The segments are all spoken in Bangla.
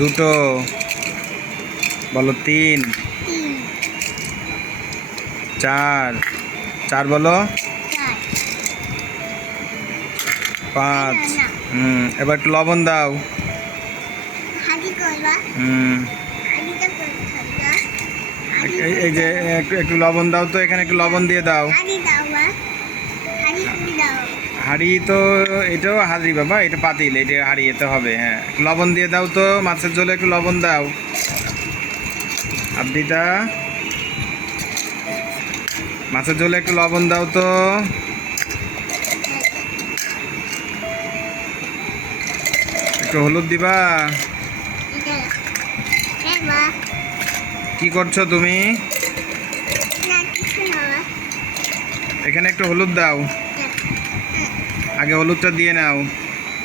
দুটো, বলো তিন, চার, চার বলো, পাঁচ। এবার একটু লবণ দাও। এই যে একটু লবণ দাও তো, এখানে একটু লবণ দিয়ে দাও। হাঁড়ি তো এটাও হাঁড়ি বাবা, এটা পাতিল, এটা হাঁড়ি, এতে হবে। হ্যাঁ, একটু লবণ দিয়ে দাও তো, মাছের ঝোলে একটু লবণ দাও। আদ্রিতা, মাছের ঝোলে একটু লবণ দাও তো। একটু হলুদ দিবা। কি করছো তুমি? এখানে একটু হলুদ দাও। আগে হলুদটা দিয়ে নাও,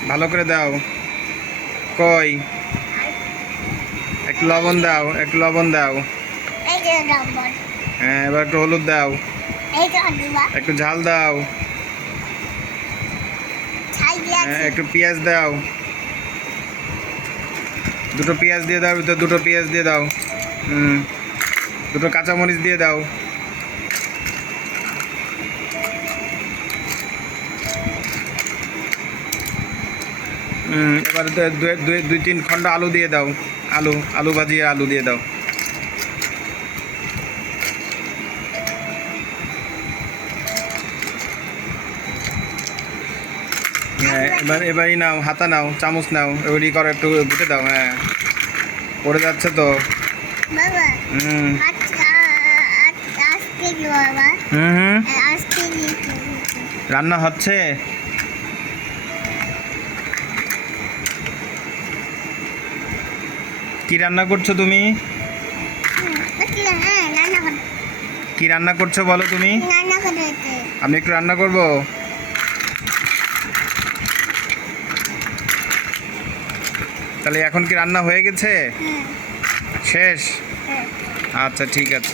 ভালো করে দাও। কই, একটু লবণ দাও, একটু লবণ দাও। হ্যাঁ, এবার একটু হলুদ দাও, একটু ঝাল দাও। একটু পেঁয়াজ দাও, দুটো পেঁয়াজ দিয়ে দাও, দুটো পেঁয়াজ দিয়ে দাও। দুটো কাঁচামরিচ দিয়ে দাও। এবার দুই তিন খণ্ড আলু দিয়ে দাও। আলু আলু ভাজিয়ে আলু দিয়ে দাও। হ্যাঁ, এবারই নাও, হাতা নাও, চামচ নাও, এবারই করো, একটু ঘুটে দাও। হ্যাঁ, পড়ে যাচ্ছে তো। রান্না হচ্ছে। কি রান্না করছো তুমি? কি রান্না করছো বলো তুমি? আমি একটু রান্না করব। তাহলে এখন কি রান্না হয়ে গেছে? শেষ? আচ্ছা, ঠিক আছে।